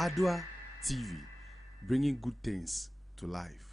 Adoatv, bringing good things to life.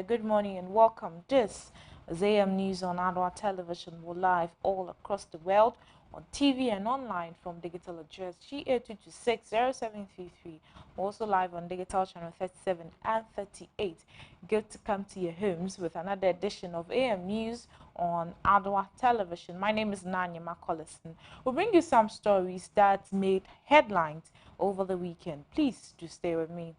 Good morning and welcome. This is AM News on Adoatv Television. We're live all across the world on TV and online from digital address GA2260733. We're also live on digital channel 37 and 38. Good to come to your homes with another edition of AM News on Adoatv Television. My name is Nanya McCollison. We'll bring you some stories that made headlines over the weekend. Please do stay with me.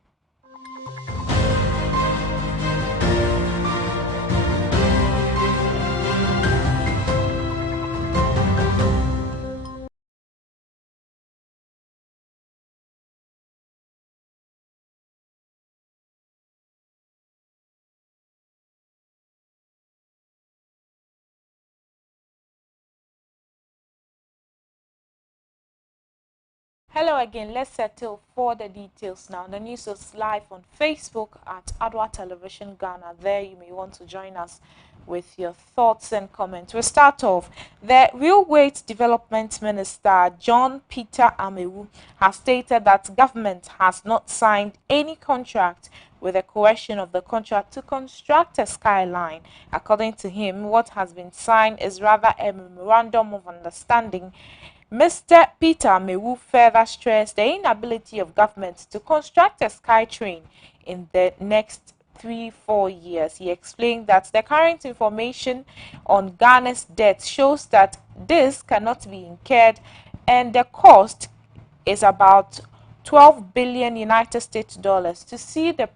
Hello again. Let's settle for the details now. The news is live on Facebook at Adoatv Ghana. There you may want to join us with your thoughts and comments. We'll start off. The Real Weight Development Minister, John Peter Amewu, has stated that government has not signed any contract with the coercion of the contract to construct a skyline. According to him, what has been signed is rather a memorandum of understanding. Mr. Peter Amewu further stressed the inability of government to construct a sky train in the next 3-4 years. He explained that the current information on Ghana's debt shows that this cannot be incurred and the cost is about 12 billion United States dollars to see the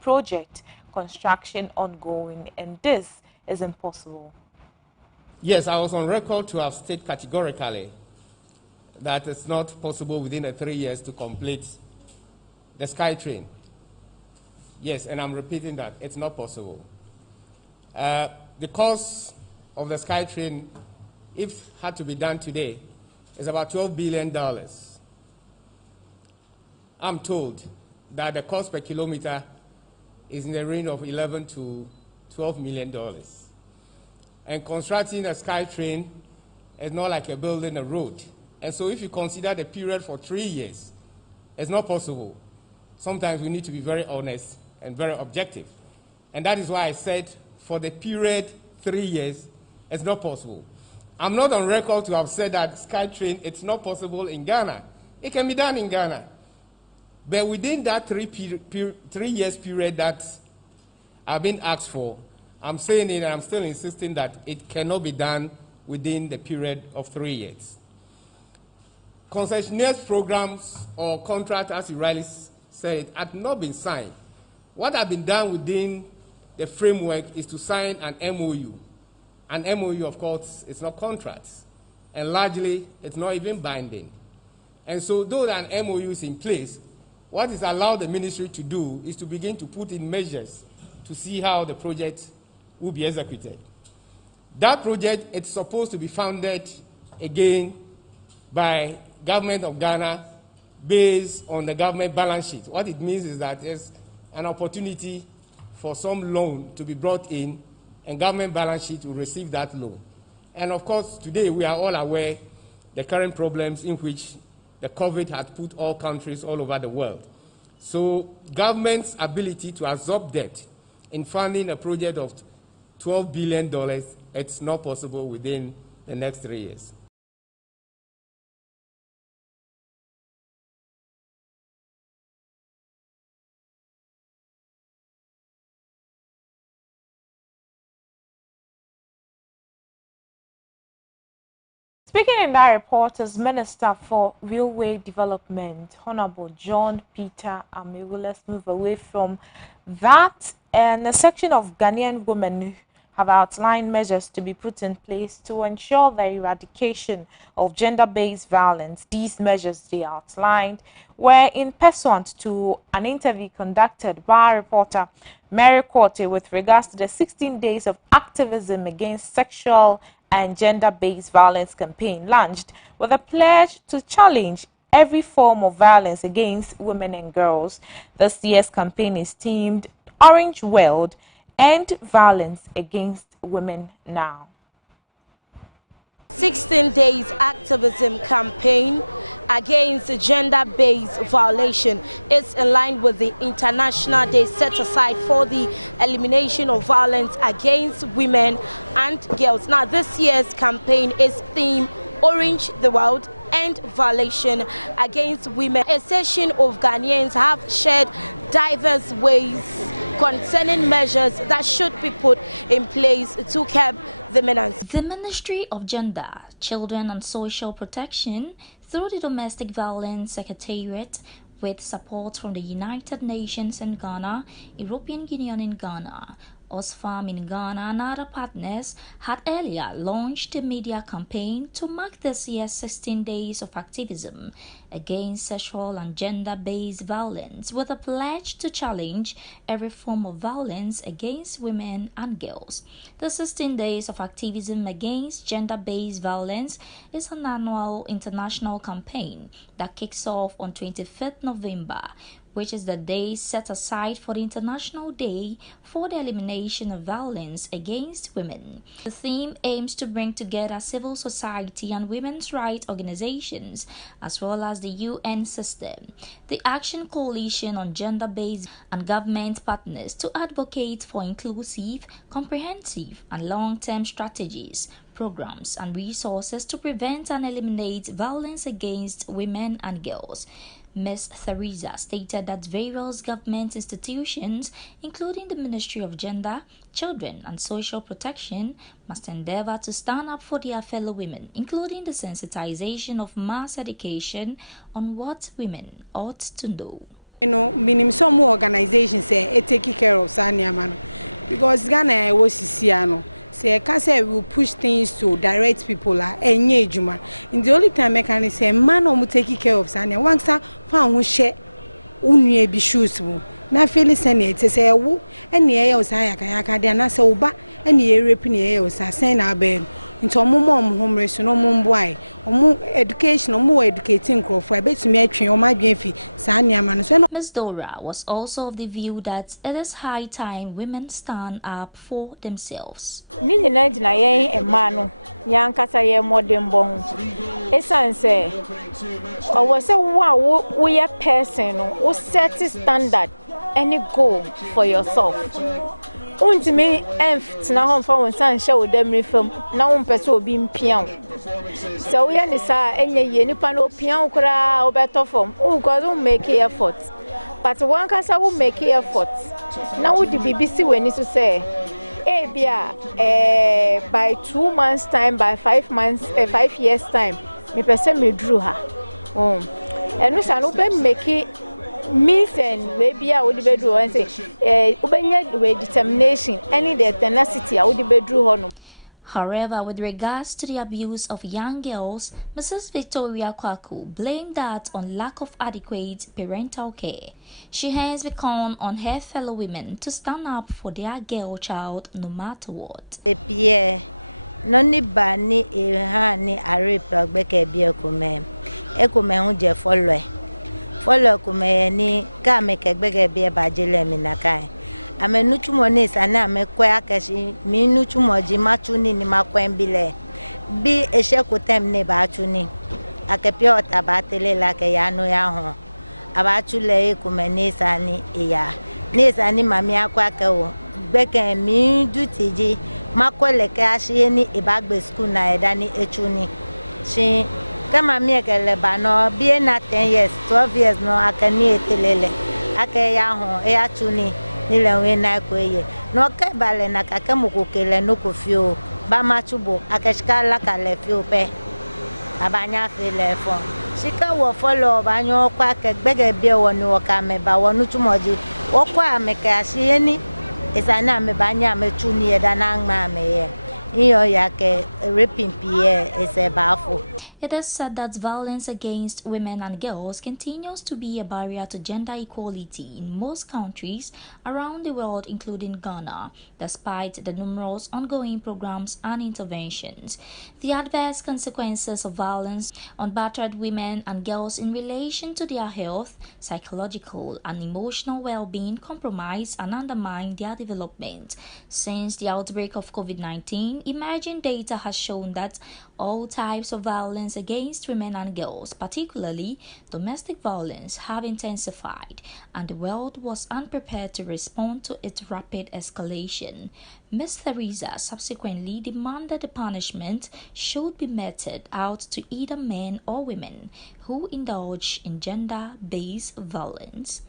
project construction ongoing, and this is impossible. Yes, I was on record to have stated categorically that it's not possible within the 3 years to complete the SkyTrain. Yes, and I'm repeating that. It's not possible. The cost of the SkyTrain, if had to be done today, is about $12 billion. I'm told that the cost per kilometer is in the range of $11 to $12 million. And constructing a SkyTrain is not like you're building a road. And so if you consider the period for 3 years, it's not possible. Sometimes we need to be very honest and very objective. And that is why I said for the period 3 years, it's not possible. I'm not on record to have said that SkyTrain, it's not possible in Ghana. It can be done in Ghana. But within that 3 years period that I've been asked for, I'm saying it and I'm still insisting that it cannot be done within the period of 3 years. Concessionaires programs or contracts, as you rightly said, had not been signed. What had been done within the framework is to sign an MOU. An MOU, of course, is not contracts, and largely it's not even binding. And so though an MOU is in place, what is allowed the ministry to do is to begin to put in measures to see how the project will be executed. That project, it's supposed to be funded again by government of Ghana based on the government balance sheet. What it means is that there's an opportunity for some loan to be brought in, and government balance sheet will receive that loan. And of course, today we are all aware the current problems in which the COVID has put all countries all over the world. So government's ability to absorb debt in funding a project of $12 billion, it's not possible within the next 3 years. Speaking in that report is Minister for Railway Development, Honorable John Peter Amewu. Let's move away from that. And a section of Ghanaian women have outlined measures to be put in place to ensure the eradication of gender-based violence. These measures they outlined were in pursuant to an interview conducted by reporter Mary Quarter with regards to the 16 days of activism against sexual and gender-based violence campaign launched with a pledge to challenge every form of violence against women and girls. This year's campaign is themed Orange World, End Violence Against Women Now. 16 days activism campaign against gender-based violation is in line with the International Day set aside for the elimination of violence against women and girls. Now, this year's campaign is themed Orange the World, End Violation Against Women. A session of Ghanaians have shared diverse ways concerning measures that should be put in place to curb the menace. The Ministry of Gender, Children and Social Protection, through the Domestic Violence Secretariat, with support from the United Nations in Ghana, European Union in Ghana, Oxfam in Ghana and other partners had earlier launched a media campaign to mark this year's 16 days of activism against sexual and gender-based violence with a pledge to challenge every form of violence against women and girls. The 16 days of activism against gender-based violence is an annual international campaign that kicks off on 25th November, which is the day set aside for the International Day for the Elimination of Violence Against Women. The theme aims to bring together civil society and women's rights organizations, as well as the UN system, the Action Coalition on Gender-Based and government partners to advocate for inclusive, comprehensive, and long-term strategies, programs, and resources to prevent and eliminate violence against women and girls. Ms. Theresa stated that various government institutions, including the Ministry of Gender, Children and Social Protection, must endeavor to stand up for their fellow women, including the sensitization of mass education on what women ought to know. Minimum some organizations say take care of Sanya man because Ghana was Sisiano. Say I will push things to direct people juma. In the only time I can say man or take care of Sanya. Once I found who share unye be shoes. Na feel senate say woo and the air was I can say oba and the European air was a send our bed. Into mom home race no mum boy or more education or more educating crop for I bet to me train or my beefy Sanya man. Ms. Dora was also of the view that it is high time women stand up for themselves. Nini na ye emano yankasa ye modern bon. Esan say I was a wow we a person who set standard any goal for yourself. Untimi enf na hon fa won san hye wo dem refam na won pese obi mpian so we ni sa enye ye nipa no pian kura obeto form who go do make effort but one kasa who make effort na wo di BBC weni so say e bia by 2 months time by 5 months 5 years time me pese me dru ha enu sa no be make means and maybe I would be do and say determination any the tenacity I would be do. However, with regards to the abuse of young girls, Mrs. Victoria Kwaku blamed that on lack of adequate parental care. She has beckoned on her fellow women to stand up for their girl child no matter what. Noni bani hani aripa gbeke bi ekume unje follow kume ni ka me kegbege bi e bajele mi nakai ame nuchumo ni sana me kwa akashi mi nuchumo ji machuni ni makwembile bi eshe kutem ne ba chuni akepi otabatele la ke yanu ya ho abachule kume ni sani iya ni sani mami akwa ke o gbeke mi dutiji makwele ke ashi ni ibagbe school na edani echuni shi kama miekele bano bie na 10 years 12 years no akani etelele ake ya ho e achuni nile we na kweye no ke bale na kake mukukele no kofio ba machubo akeshikala kale fio pe abanya fele fo sika wo follow banyo kwa ke gbege bie woni wo ka me ba wonu tumoji wo kwa me ka asieni esana me banya me chuni eda na ngma me ye. It is said that violence against women and girls continues to be a barrier to gender equality in most countries around the world, including Ghana, despite the numerous ongoing programs and interventions. The adverse consequences of violence on battered women and girls in relation to their health, psychological and emotional well-being compromise and undermine their development. Since the outbreak of COVID-19, emerging data has shown that all types of violence against women and girls, particularly domestic violence, have intensified, and the world was unprepared to respond to its rapid escalation. Ms. Theresa subsequently demanded the punishment should be meted out to either men or women who indulge in gender-based violence.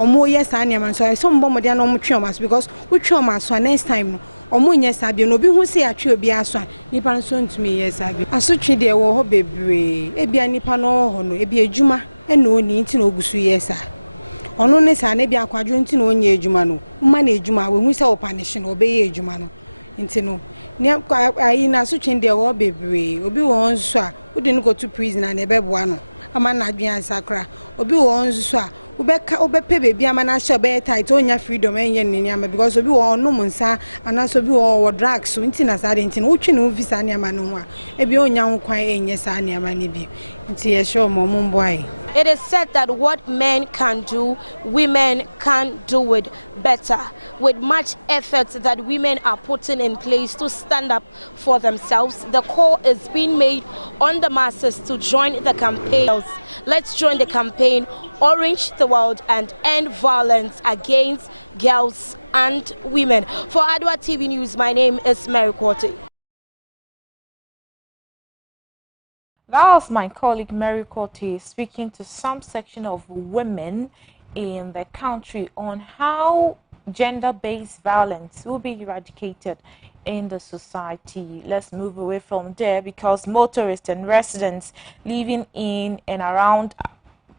Yes, I am. So some bomb they are not traumas because we trauma so next time. Yes, I be no be who say I true be aswan. Nipa so to me yes I be. Asotwe de wo ho bebre. E bia nipa no ho no e bia adwuma e no ni nti no gusu yes a. ono ne sa na bia akwadwo nti no onye adwuma no ma na adwuma we hu se operation obeye adwuma no nti no ne ayi na so twende wo bebre obi won so a udi no go to prison na ebeboa no ama na adwen sakra obi won so a obepe bebi ama na hye be tight onya freedom enye nini ama because obi won no munsa ana so bi wo drugs so nti na sa de nti no wotwe no visa ne ama no ho a ebi onya ho kwan enye sa ne ama ne bi nti ye sure mo mboai. It is said that what men can do, women can do it better. With much effort that women are putting in place to stand up for themselves, the call is being made on the masses to join the campaign. Let's join the campaign, Orange the World, and end violence against girls and women. For Adoatv News, my name is Mary Quarty. That was my colleague Mary Corte speaking to some section of women in the country on how gender-based violence will be eradicated in the society. Let's move away from there because motorists and residents living in and around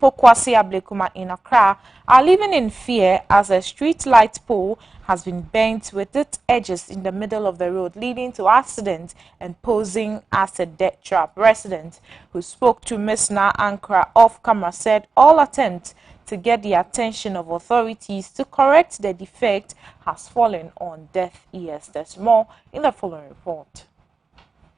Pokwasi Ablekuma in Accra are living in fear as a street light pole has been bent with its edges in the middle of the road, leading to accidents and posing as a death trap. Residents who spoke to Ms. Na Ankara off camera said all attempts to get the attention of authorities to correct the defect has fallen on deaf ears. There's more in the following report.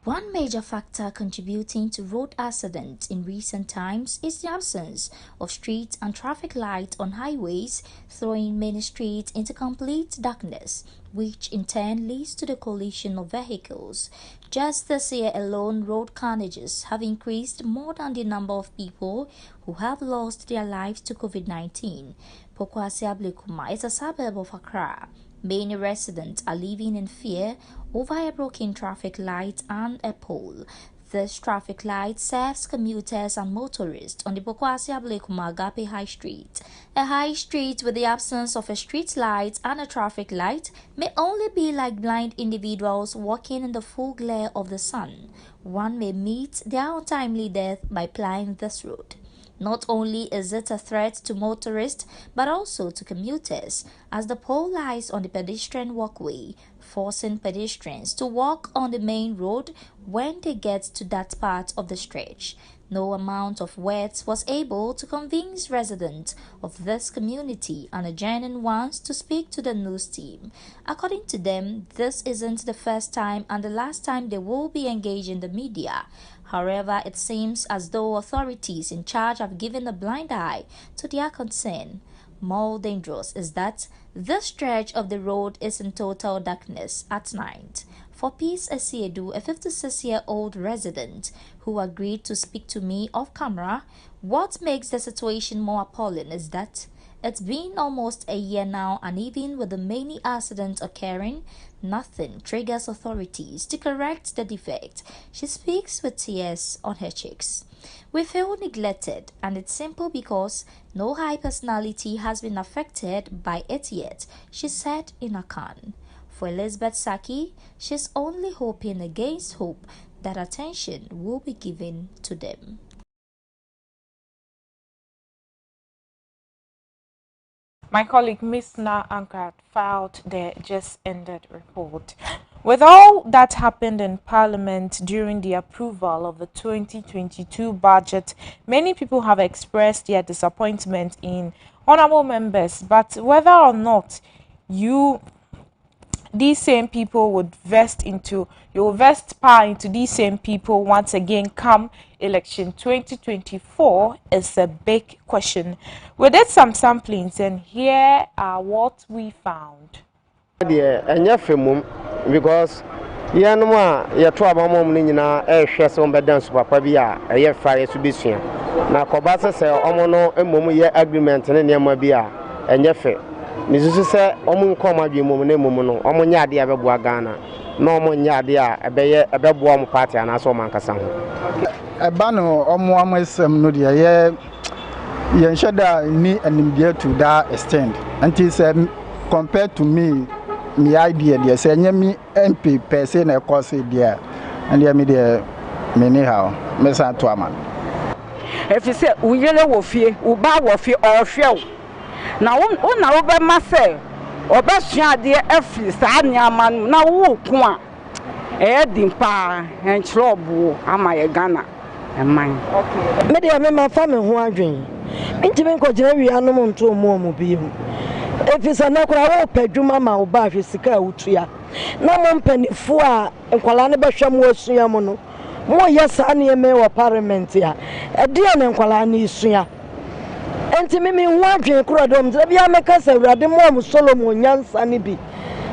One major factor contributing to road accidents in recent times is the absence of street and traffic lights on highways, throwing many streets into complete darkness, which in turn leads to the collision of vehicles. Just this year alone, road carnages have increased more than the number of people who have lost their lives to COVID-19. Pokwasi Ablekuma is a suburb of Accra. Many residents are living in fear over a broken traffic light and a pole. This traffic light serves commuters and motorists on the Pokwasi Ablekuma Agape High Street. A high street with the absence of a street light and a traffic light may only be like blind individuals walking in the full glare of the sun. One may meet their untimely death by plying this road. Not only is it a threat to motorists, but also to commuters, as the pole lies on the pedestrian walkway, forcing pedestrians to walk on the main road when they get to that part of the stretch. No amount of words was able to convince residents of this community and adjoining ones to speak to the news team. According to them, this isn't the first time and the last time they will be engaging the media. However, it seems as though authorities in charge have given a blind eye to their concern. More dangerous is that this stretch of the road is in total darkness at night. For Peace Esiedu, a 56-year-old resident who agreed to speak to me off camera, what makes the situation more appalling is that it's been almost a year now, and even with the many accidents occurring, nothing triggers authorities to correct the defect. She speaks with tears on her cheeks. We feel neglected, and it's simple because no high personality has been affected by it yet, she said in a can. For Elizabeth Saki, she's only hoping against hope that attention will be given to them. My colleague Ms. Na Ankara filed the just ended report. With all that happened in Parliament during the approval of the 2022 budget, many people have expressed their disappointment in honorable members, but whether or not these same people would vest power into these same people once again come election 2024 is a big question. We did some samplings and here are what we found. Because yanuma ya to abamom ni nyina ehwe se on bedan so papa bi a eye fare so besua na kobase se omo no emom ye agreement ne nema bi a enye fe mizusu se omo nkoma dwe mom ne mom no omo nya ade abeboa Ghana na omo nya ade a ebeboa mo party ana so man kasa ho eba no omo amesem no de ye nheda ni animdie to that extent until say compared to me my idea there say nyami MP per se na cause there and there me there me how me san to aman if you say unyele wo fie uba wo fie or hwe na wona wo be ma se obesua de afiri saa niama no na wo ku a dimpa enchrobo ama ye Ghana eman. Me de me ma fa me ho adwen nti me ko gina wi anom nto mo bi hu efisa na kura wo padwuma ma wo ba hwe sika wutua na mo mpanifo a nkwala ne behwe mo asua mo no mo yesa na me wo parliament ya de na nkwala ne isua enti me ho adwen kura dom de bia me kasa urade mo Solomon nyansa ne bi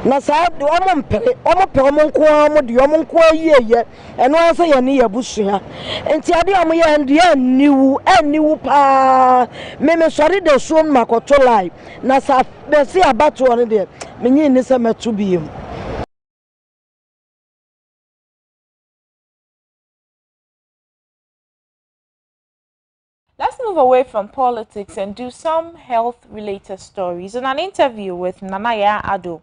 na sa omo pe omo nko omo de omo nko yeye eno ansa ye ne yabusua enti ade omo ye nde aniwu pa me sori de so makoto live na sa be si abato ne de menyi ni se metu biem. Let's move away from politics and do some health-related stories. In an interview with Nanaya Ado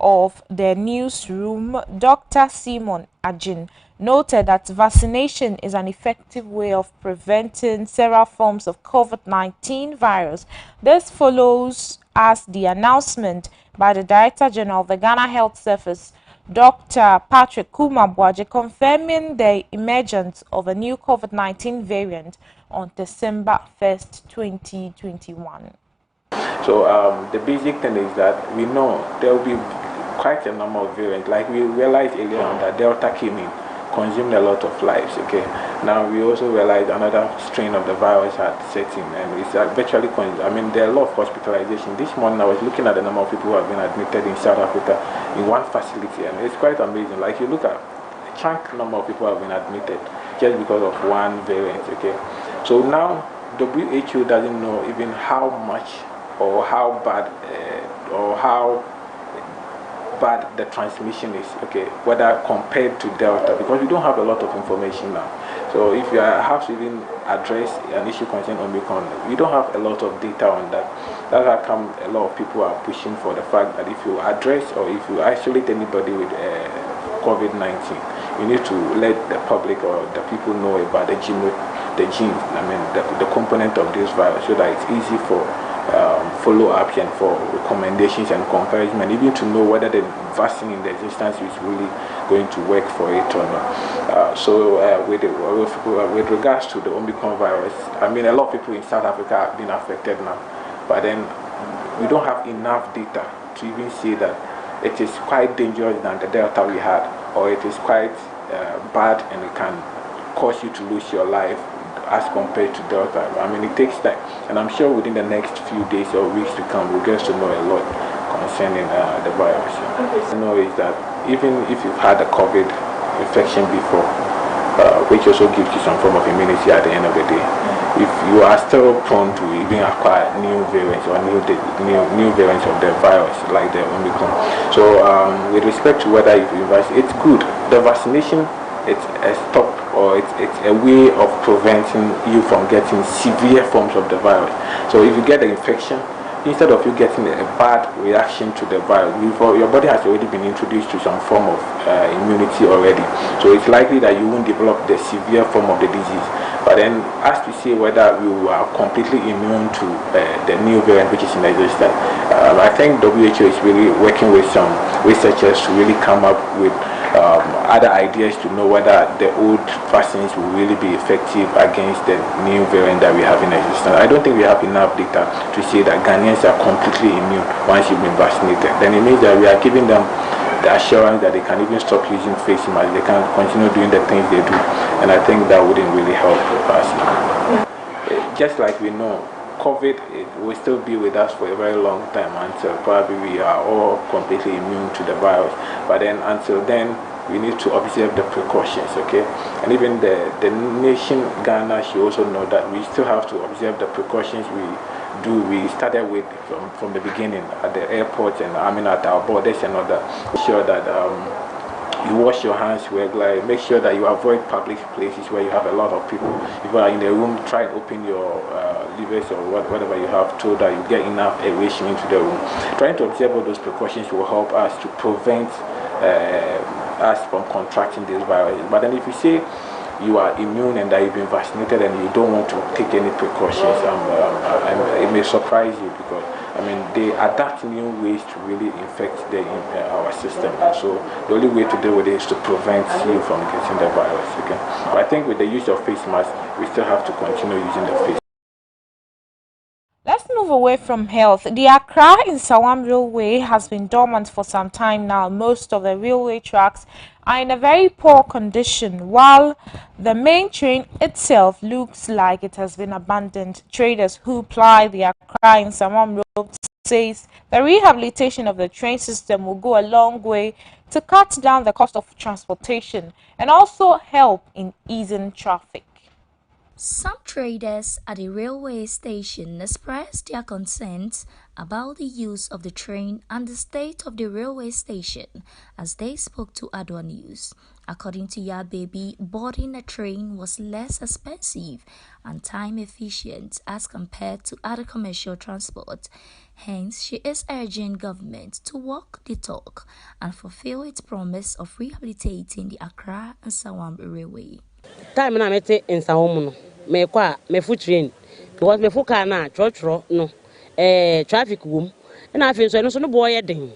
of the newsroom, Dr. Simon Ajin noted that vaccination is an effective way of preventing several forms of COVID-19 virus. This follows as the announcement by the Director General of the Ghana Health Service, Dr. Patrick Kumabwaje, confirming the emergence of a new COVID-19 variant on December 1st, 2021. So the basic thing is that we know there will be quite a number of variants. Like we realized earlier on that Delta came in, consumed a lot of lives. Okay. Now we also realized another strain of the virus had set in, and it's virtually. I mean, there are a lot of hospitalization. This morning I was looking at the number of people who have been admitted in South Africa in one facility, and it's quite amazing. Like you look at a chunk number of people have been admitted just because of one variant. Okay. So now WHO doesn't know even how much or how bad the transmission is, okay, whether compared to Delta, because we don't have a lot of information now. So if you have to even address an issue concerning Omicron, we don't have a lot of data on that. That's how come a lot of people are pushing for the fact that if you address or if you isolate anybody with COVID-19, you need to let the public or the people know about the gene, the component of this virus, so that it's easy for follow-up and for recommendations and comparison, and even to know whether the vaccine in the existence is really going to work for it or not. With regards to the Omicron virus, I mean, a lot of people in South Africa have been affected now, but then we don't have enough data to even say that it is quite dangerous than the Delta we had, or it is quite bad and it can cause you to lose your life as compared to Delta. I mean, it takes time, and I'm sure within the next few days or weeks to come, we'll get to know a lot concerning the virus. What I know is that even if you've had a COVID infection before, which also gives you some form of immunity at the end of the day, if you are still prone to even acquire new variants or new variants of the virus, like the Omicron. So with respect to whether if you vaccinate, it's good. The vaccination, it's a stop, or it's a way of preventing you from getting severe forms of the virus. So if you get the infection, instead of you getting a bad reaction to the virus, your body has already been introduced to some form of immunity already. So it's likely that you won't develop the severe form of the disease. But then, as to say whether you are completely immune to the new variant which is in existence, I think WHO is really working with some researchers to really come up with other ideas to know whether the old vaccines will really be effective against the new variant that we have in existence. I don't think we have enough data to say that Ghanaians are completely immune once you've been vaccinated. Then it means that we are giving them the assurance that they can even stop using face masks, they can continue doing the things they do, and I think that wouldn't really help us. Just like we know, COVID will still be with us for a very long time until probably we are all completely immune to the virus. But then until then, we need to observe the precautions, okay? And even the nation, Ghana, should also know that we still have to observe the precautions we started with from the beginning at the airport and at our borders and all that. Make sure that you wash your hands regularly. Make sure that you avoid public places where you have a lot of people. If you are in a room, try and open your levers or whatever you have, so that you get enough aeration into the room. Trying to observe all those precautions will help us to prevent us from contracting this virus. But then if you say you are immune and that you've been vaccinated and you don't want to take any precautions, it may surprise you, because I mean, they adapt new ways to really infect our system. And so the only way to deal with it is to prevent you from getting the virus. Okay? But I think with the use of face masks, we still have to continue using the face. Let's move away from health. The Accra in Sawam Railway has been dormant for some time now. Most of the railway tracks are in a very poor condition, while the main train itself looks like it has been abandoned. Traders who ply the Accra in Sawam Road says the rehabilitation of the train system will go a long way to cut down the cost of transportation and also help in easing traffic. Some traders at the railway station expressed their concerns about the use of the train and the state of the railway station as they spoke to Adoatv. According to Yababy, boarding a train was less expensive and time efficient as compared to other commercial transport. Hence, she is urging government to walk the talk and fulfill its promise of rehabilitating the Accra and Sawam Railway. Time na mete in Sawam no me kwa me fu train because me fu car na trotro no traffic wom na afin so no so no boy den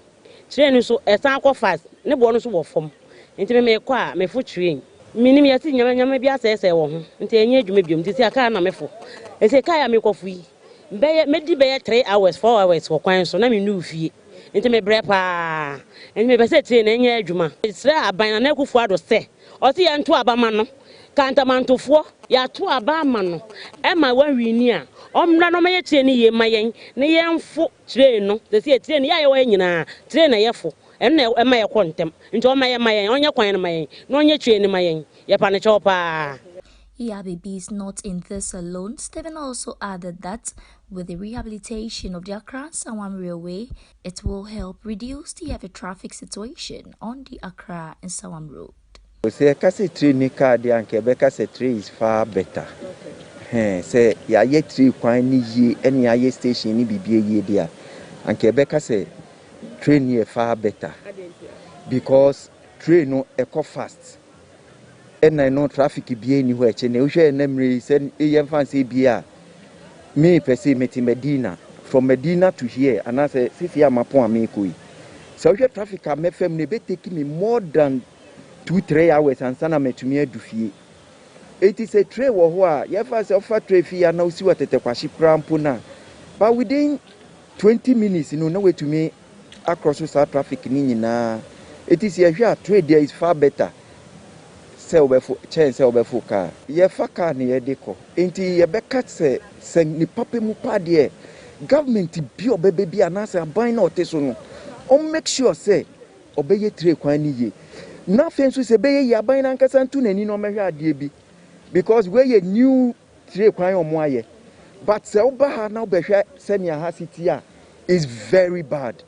train so esan kwa fast ne bo no so wo fom nti me kwa me fu train minim yati nyama bi asese wo ho nti enye adwuma biom nti aka na me fu ese car ya me kofu yi me di be 3 hours 4 hours wo kwan so na me nu fie nti me bre pa nti me be se train enye adwuma sra aban na kufu ado se o ti ya nto abama no kantamantofo ya to abama no ema wanwini a omra no maye tie ne ye mayen ne yemfo train no de se train ya ye wa nyina train na yefo ena ema ye kontem nti o maye mayen onye kwan na mayen no onye train mayen ye pa ne chopa. Yababy is not in this alone. Stephen also added that with the rehabilitation of the Accra Sawam Railway, it will help reduce the heavy traffic situation on the Accra and Sawam Road. Say kase train car de anke be kase train is far better. Say ya ye train kwan ni ye ene ya ye station ni bibie ye dia. Anke be kase train ye far better. Because train no eco fast. And I know traffic be ni ho eche na uhwe na mre say ye fancy bia. Me per se meti Medina from Medina to here and I say sisi ya mapo amekoi. So uhwe traffic am FM ne be take me more than 2-3 hours and sana metumi adufie. It is a tray wo ho a ye fa se offer tray fie na usi watete kwashi krampo na. But within 20 minutes no na wetumi across the traffic ni nyina. It is a here trade there is far better. Se obefo chance obefo car. Ye fa car na ye deko. Enti ye be kat se ni pape mu pa de government bi obebe bi anase aban na oteso no. On make sure say obeye tray kwan ni ye. Nothing to say be ya ban na nkasa ntu nani no mehwe ade bi because we ye new tray kwan omoaye but se oba ha na obehwe se nia ha city a is very bad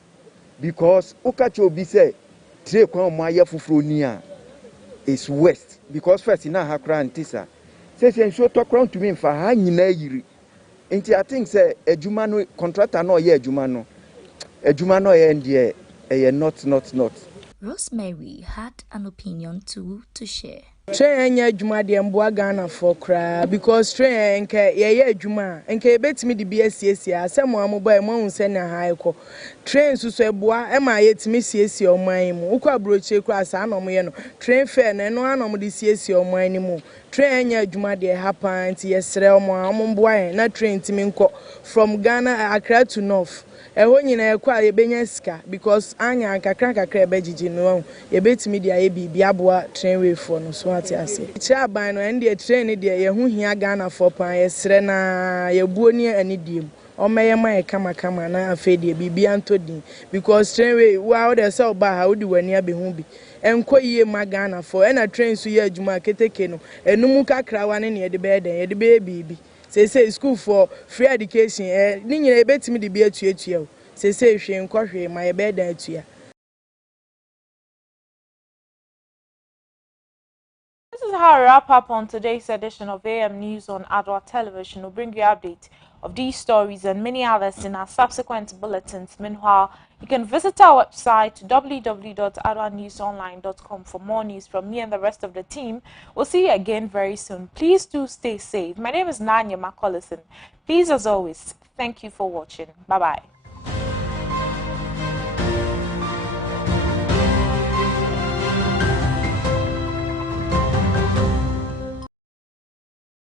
because ukacho obi say tray kwan omoaye fufuro ni a is west because first na ha kra ntisa say nso to kra to me fa ha nyina yiri nti I think say adwuma no contractor no ye adwuma no ye ndie not Rosemary had an opinion too to share. Train enya adwuma de mboa Ghana for kra because train nke ye adwuma nke betimi de bia siesie asem amoba emo hunse na haiko train suso eboa ema yetimi siesie oman mu ukwa broche kra asa na omoye no train fair na no anom de siesie oman ni mu train enya adwuma de happen ti yesre omo mboa na train timi nko from Ghana Accra to North eho nyina ekwa yebenya sika because anya kakra ebejiji no yebetimi dia ye bibia aboa train way for no so ati ase chaban no ende train dia ye hu hia Ghana for pan yesre na yebuo ni anidiem o meye mai kama na afa dia bibia ntodin because train way wa de se oba ha odi wani abehu bi enko yie ma Ghana for na train so ye adwuma keteke no enum kakra wa ne ne de be den ye de be bibi say school for free education ni nyina ebetimi de bi atuatua o say hwe nkɔhwe ma ye be dan atua. This is how I wrap up on today's edition of AM News on Adoatv Television. We'll bring you updates of these stories and many others in our subsequent bulletins. Meanwhile, you can visit our website www.adoatnewsonline.com for more news from me and the rest of the team. We'll see you again very soon. Please do stay safe. My name is Nanya Makolison. Please, as always, thank you for watching. Bye-bye.